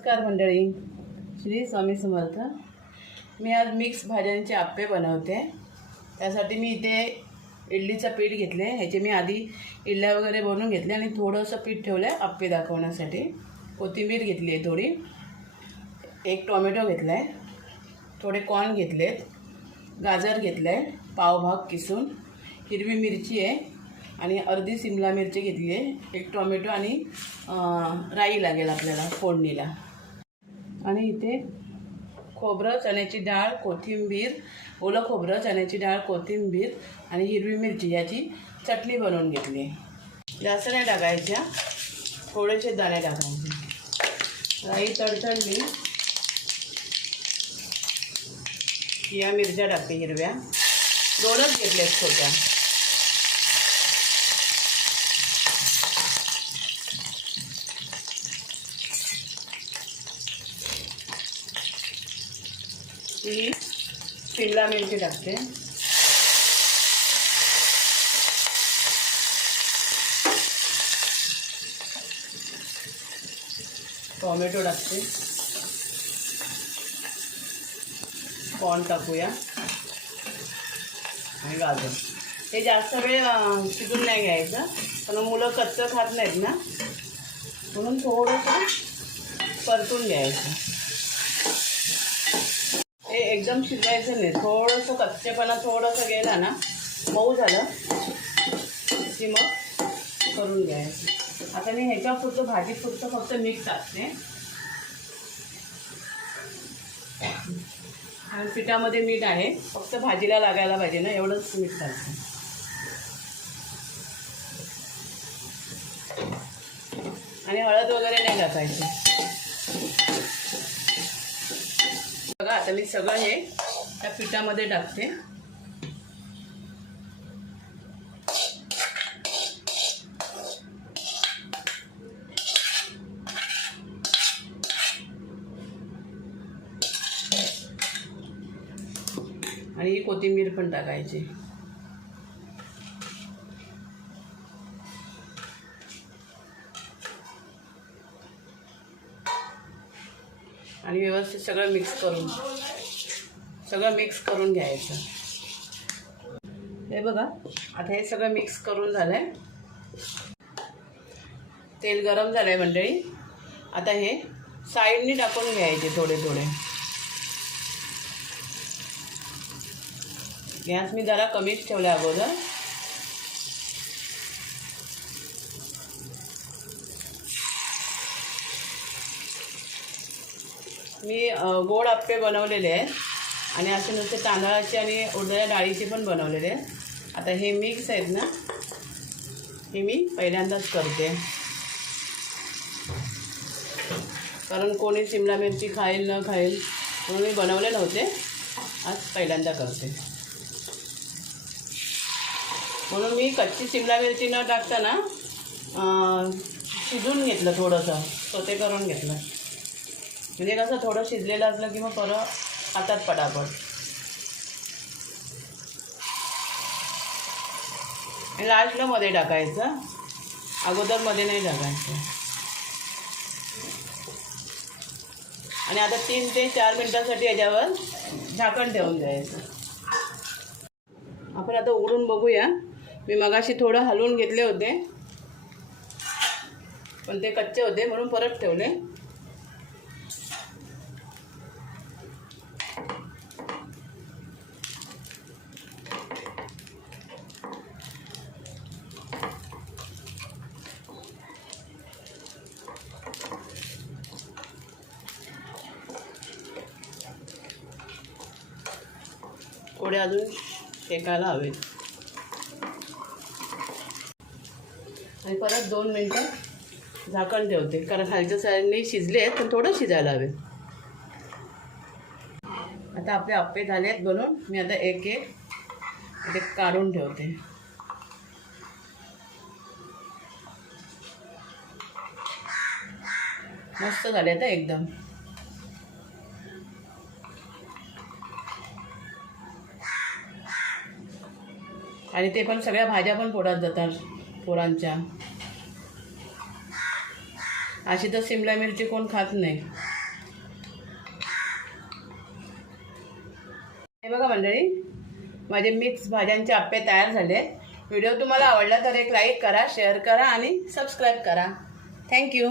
नमस्कार मंडळी. श्री स्वामी समर्थ. मी आज मिक्स भाज्यांचे आप्पे बनवते. त्यासाठी मी इथे इडलीचं पीठ घेतले. ह्याचे मी आधी इडल्या वगैरे बनवून घेतले आणि थोडंसं पीठ ठेवलं आहे आप्पे दाखवण्यासाठी. कोथिंबीर घेतली आहे थोडी. एक टोमॅटो घेतला आहे थोडे कॉर्न घेतलेत. गाजर घेतलं आहे पावभाग किसून. हिरवी मिरची आहे. आणि अर्धी सिमला मिरची घेतली आहे. एक टोमॅटो आणि राई लागेल आपल्याला फोडणीला. आणि इथे खोबरं चण्याची डाळ कोथिंबीर ओलं खोबरं चण्याची डाळ कोथिंबीर आणि हिरवी मिरची याची चटणी बनवून घेतली जास्त नाही टाकायच्या थोडेसे दाणे टाकायचे. राई तडतडली. या मिरच्या टाकते हिरव्या. दोनच घेतल्यात छोट्या. ही शिमला मिरची टाकते. टोमॅटो टाकते. कॉर्न टाकूया. आणि गाजर. हे जास्त वेळ शिजून नाही घ्यायचं. कारण मुलं कच्चं खात नाहीत ना. म्हणून थोडंसं परतून घ्यायचं. हे एकदम शिजायचं नाही. थोडंसं कच्चेपणा थोडंसं गेला ना मऊ झालं की मग करून घ्यायचं. आता मी ह्याच्या पुरतं भाजी पुरतं फक्त मीठ टाकते. आणि पिठामध्ये मीठ आहे. फक्त भाजीला लागायला पाहिजे ना एवढंच मीठ टाकते. आणि हळद वगैरे नाही टाकायची बघा आता मी सगळं हे त्या पिठामध्ये टाकते. आणि ही कोथिंबीर पण टाकायची. आणि व्यवस्थित सगळं मिक्स करून. सगळं मिक्स करून घ्यायचं. हे बघा आता हे सगळं मिक्स करून झालं आहे तेल गरम झालं आहे मंडळी. आता हे साईडनी टाकून घ्यायचे थोडे थोडे. गॅस मी जरा कमीच ठेवला अगोदर. मी गोड आप्पे बनवलेले आहेत. आणि असे नुसते तांदळाचे आणि उडदाच्या डाळीचे पण बनवलेले आहेत. आता हे मिक्स आहेत ना हे मी पहिल्यांदाच करते. कारण कोणी शिमला मिरची खाईल न खाईल म्हणून मी बनवले नव्हते. आज पहिल्यांदा करते. म्हणून मी कच्ची शिमला मिरची न टाकताना शिजून घेतलं थोडंसं स्वतः करून घेतलं. म्हणजे कसं थोडं शिजलेलं असलं की मग परत हातात पटापट. लास्टला मध्ये टाकायचं. अगोदरमध्ये नाही टाकायचं. आणि आता तीन ते चार मिनटासाठी याच्यावर झाकण ठेवून द्यायचं. आपण आता उघडून बघूया. मी मगाशी थोडं हलवून घेतले होते. पण ते कच्चे होते म्हणून परत ठेवले. थोडे अजून शेकायला हवेत. आणि परत दोन मिनटं झाकण ठेवते. कारण खालच्या साईडने शिजले आहेत पण थोडं शिजायला हवे आता आपले आप्पे झाले आहेत बनवून मी आता एक एक काढून ठेवते. मस्त झाले आता एकदम. आणि ते पण सगळ्या भाज्या पण पोटात जातात पोरांच्या. अशी तर शिमला मिरची कोण खात नाही. बघा मंडळी माझे मिक्स भाज्यांचे आप्पे तयार झाले. व्हिडिओ तुम्हाला आवडला तर एक लाईक करा शेअर करा आणि सबस्क्राईब करा. थँक्यू